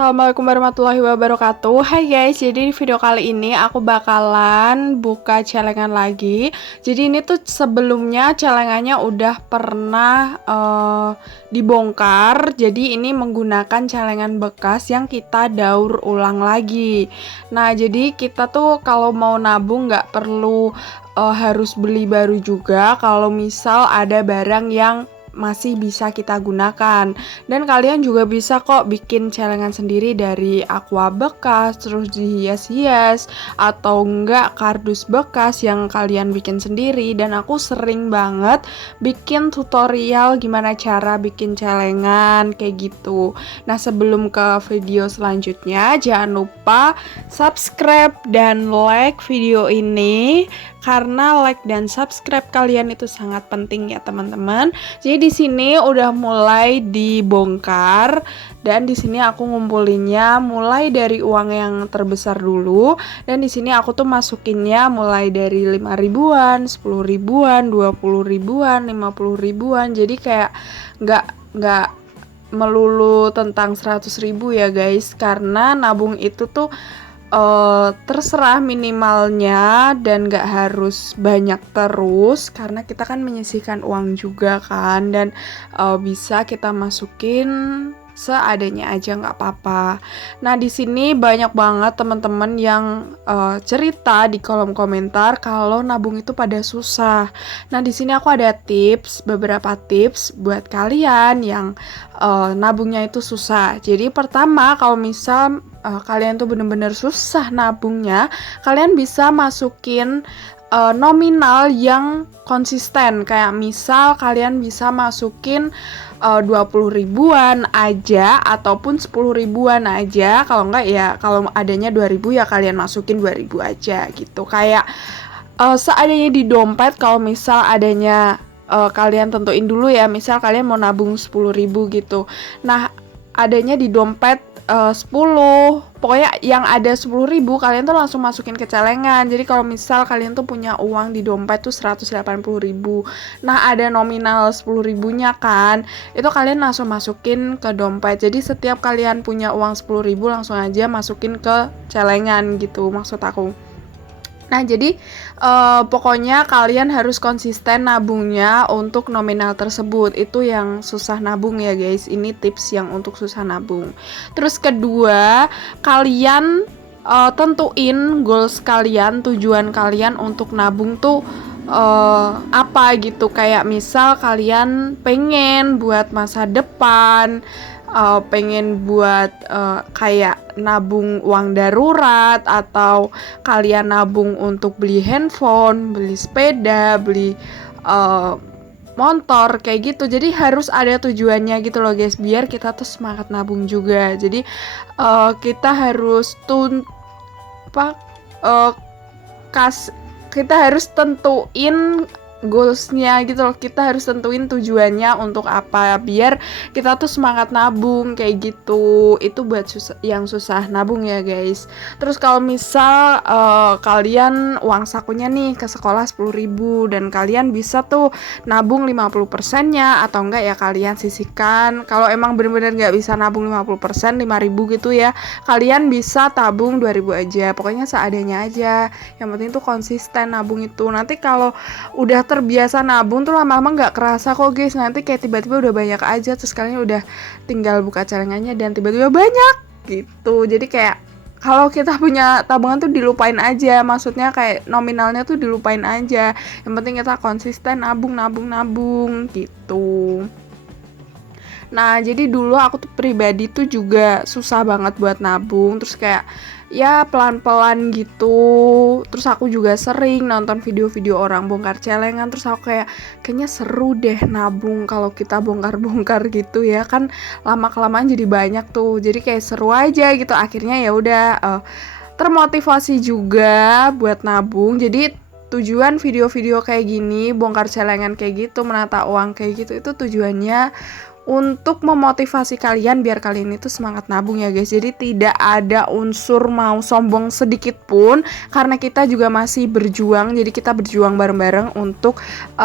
Assalamualaikum warahmatullahi wabarakatuh. Hai guys, jadi di video kali ini aku bakalan buka celengan lagi. Jadi ini tuh sebelumnya celengannya udah pernah dibongkar. Jadi ini menggunakan celengan bekas yang kita daur ulang lagi. Nah, jadi kita tuh kalau mau nabung nggak perlu harus beli baru juga. Kalau misal ada barang yang masih bisa kita gunakan, dan kalian juga bisa kok bikin celengan sendiri dari aqua bekas, terus dihias-hias atau enggak kardus bekas yang kalian bikin sendiri. Dan aku sering banget bikin tutorial gimana cara bikin celengan kayak gitu. Nah, sebelum ke video selanjutnya, jangan lupa subscribe dan like video ini, karena like dan subscribe kalian itu sangat penting ya teman-teman. Jadi di sini udah mulai dibongkar, dan di sini aku ngumpulinnya mulai dari uang yang terbesar dulu. Dan di sini aku tuh masukinnya mulai dari 5 ribuan, 10 ribuan, 20 ribuan, 50 ribuan. Jadi kayak nggak melulu tentang 100 ribu ya guys, karena nabung itu tuh terserah minimalnya dan gak harus banyak terus, karena kita kan menyisihkan uang juga kan, dan bisa kita masukin seadanya aja nggak apa-apa. Nah, di sini banyak banget teman-teman yang cerita di kolom komentar kalau nabung itu pada susah. Nah, di sini aku ada beberapa tips buat kalian yang nabungnya itu susah. Jadi pertama, kalau misal kalian tuh bener-bener susah nabungnya, kalian bisa masukin nominal yang konsisten. Kayak misal kalian bisa masukin 20 ribuan aja ataupun 10 ribuan aja. Kalau enggak ya, kalau adanya 2.000 ya kalian masukin 2.000 aja gitu. Kayak seadanya di dompet. Kalau misal adanya kalian tentuin dulu ya, misal kalian mau nabung 10.000 gitu. Nah, adanya di dompet 10, pokoknya yang ada 10.000 kalian tuh langsung masukin ke celengan. Jadi kalau misal kalian tuh punya uang di dompet tuh 180.000, nah ada nominal 10 ribunya kan, itu kalian langsung masukin ke dompet. Jadi setiap kalian punya uang 10.000 langsung aja masukin ke celengan gitu maksud aku. Nah, jadi pokoknya kalian harus konsisten nabungnya untuk nominal tersebut. Itu yang susah nabung ya guys. Ini tips yang untuk susah nabung. Terus kedua, kalian tentuin goals kalian, tujuan kalian untuk nabung tuh apa gitu. Kayak misal kalian pengen buat masa depan, pengen buat kayak nabung uang darurat, atau kalian nabung untuk beli handphone, beli sepeda, beli motor kayak gitu. Jadi harus ada tujuannya gitu loh guys, biar kita tuh semangat nabung juga. Jadi kita harus kita harus tentuin goalsnya gitu loh. Kita harus tentuin tujuannya untuk apa, biar kita tuh semangat nabung kayak gitu. Itu buat yang susah nabung ya guys. Terus kalau misal kalian uang sakunya nih ke sekolah 10.000, dan kalian bisa tuh nabung 50%-nya, atau enggak ya kalian sisihkan. Kalau emang bener-bener gak bisa nabung 50%, 5.000 gitu ya, kalian bisa tabung 2.000 aja. Pokoknya seadanya aja, yang penting tuh konsisten nabung itu. Nanti kalau udah terbiasa nabung tuh lama-lama nggak kerasa kok guys. Nanti kayak tiba-tiba udah banyak aja, terus kalian udah tinggal buka celengannya dan tiba-tiba banyak gitu. Jadi kayak kalau kita punya tabungan tuh dilupain aja, maksudnya kayak nominalnya tuh dilupain aja. Yang penting kita konsisten nabung gitu. Nah, jadi dulu aku tuh pribadi tuh juga susah banget buat nabung, terus kayak ya pelan-pelan gitu. Terus aku juga sering nonton video-video orang bongkar celengan, terus aku kayaknya seru deh nabung kalau kita bongkar-bongkar gitu ya kan, lama-kelamaan jadi banyak tuh. Jadi kayak seru aja gitu. Akhirnya ya udah termotivasi juga buat nabung. Jadi tujuan video-video kayak gini, bongkar celengan kayak gitu, menata uang kayak gitu, itu tujuannya untuk memotivasi kalian biar kalian itu semangat nabung ya guys. Jadi tidak ada unsur mau sombong sedikit pun, karena kita juga masih berjuang. Jadi kita berjuang bareng-bareng untuk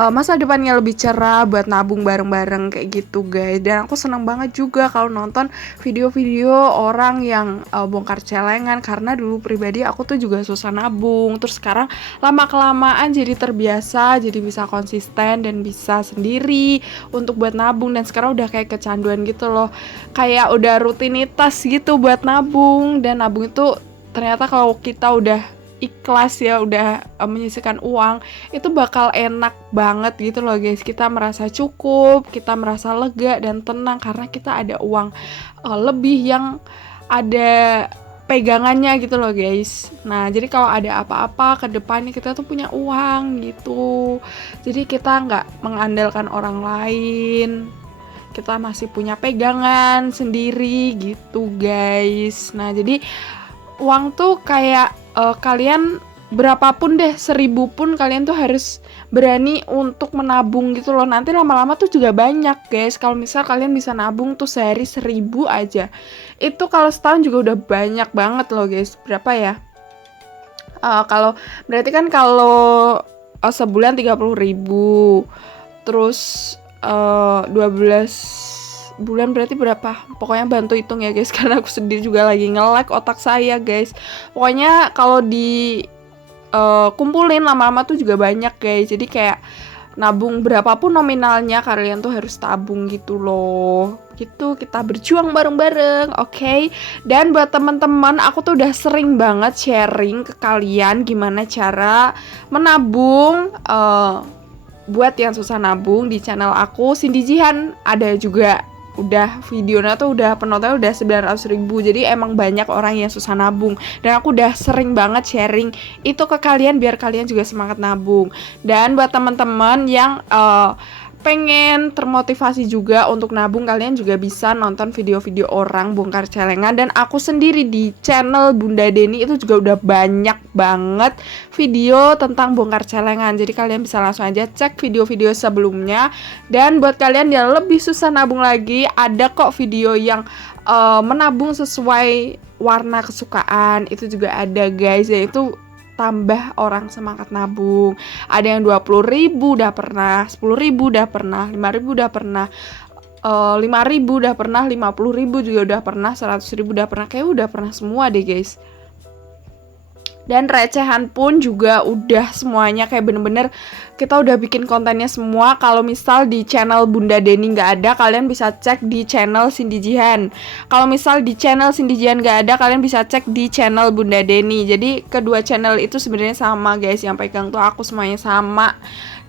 masa depannya lebih cerah, buat nabung bareng-bareng kayak gitu guys. Dan aku senang banget juga kalau nonton video-video orang yang bongkar celengan, karena dulu pribadi aku tuh juga susah nabung. Terus sekarang lama-kelamaan jadi terbiasa, jadi bisa konsisten dan bisa sendiri untuk buat nabung. Dan sekarang udah kayak kecanduan gitu loh, kayak udah rutinitas gitu buat nabung. Dan nabung itu ternyata kalau kita udah ikhlas ya, udah menyisihkan uang, itu bakal enak banget gitu loh guys. Kita merasa cukup, kita merasa lega dan tenang karena kita ada uang lebih yang ada pegangannya gitu loh guys. Nah jadi kalau ada apa-apa ke depannya kita tuh punya uang gitu. Jadi kita nggak mengandalkan orang lain, kita masih punya pegangan sendiri gitu guys. Nah jadi uang tuh kayak kalian berapapun deh, 1.000 pun kalian tuh harus berani untuk menabung gitu loh. Nanti lama-lama tuh juga banyak guys. Kalau misal kalian bisa nabung tuh sehari 1.000 aja, itu kalau setahun juga udah banyak banget loh guys. Berapa ya? Kalau berarti kan kalau sebulan 30.000, terus 12 bulan berarti berapa? Pokoknya bantu hitung ya guys, karena aku sendiri juga lagi nge-lag otak saya guys. Pokoknya kalau di kumpulin lama-lama tuh juga banyak guys. Jadi kayak nabung berapapun nominalnya, kalian tuh harus tabung gitu loh. Gitu, kita berjuang bareng-bareng, oke? Dan buat teman-teman, aku tuh udah sering banget sharing ke kalian gimana cara menabung. Buat yang susah nabung, di channel aku Cindy Jihan ada juga, udah videonya tuh udah penontonnya udah 900.000. Jadi emang banyak orang yang susah nabung, dan aku udah sering banget sharing itu ke kalian biar kalian juga semangat nabung. Dan buat teman-teman yang pengen termotivasi juga untuk nabung, kalian juga bisa nonton video-video orang bongkar celengan. Dan aku sendiri di channel Bunda Deni itu juga udah banyak banget video tentang bongkar celengan. Jadi kalian bisa langsung aja cek video-video sebelumnya. Dan buat kalian yang lebih susah nabung lagi, ada kok video yang menabung sesuai warna kesukaan, itu juga ada guys. Yaitu tambah orang semangat nabung. Ada yang 20.000 udah pernah, 10.000 udah pernah, 5.000 udah pernah, 5.000 udah pernah, 50.000 juga udah pernah, 100.000 udah pernah. Kayak udah pernah semua deh guys. Dan recehan pun juga udah semuanya, kayak bener-bener kita udah bikin kontennya semua. Kalau misal di channel Bunda Deni nggak ada, kalian bisa cek di channel Cindy Jihan. Kalau misal di channel Cindy Jihan nggak ada, kalian bisa cek di channel Bunda Deni. Jadi kedua channel itu sebenarnya sama guys, yang pegang tuh aku, semuanya sama.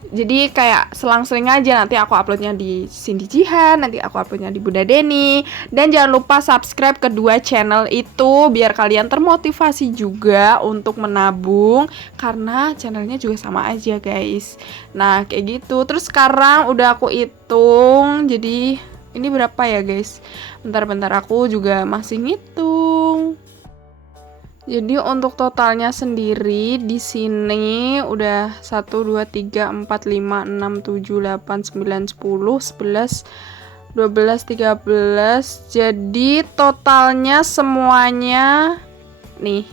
Jadi kayak selang-seling aja, nanti aku uploadnya di Cindy Jihan, nanti aku uploadnya di Bunda Deni. Dan jangan lupa subscribe kedua channel itu biar kalian termotivasi juga untuk menabung, karena channelnya juga sama aja guys. Nah kayak gitu. Terus sekarang udah aku hitung, jadi ini berapa ya guys? Bentar-bentar, aku juga masih ngitung. Jadi untuk totalnya sendiri di sini udah 1 2 3 4 5 6 7 8 9 10 11 12 13. Jadi totalnya semuanya nih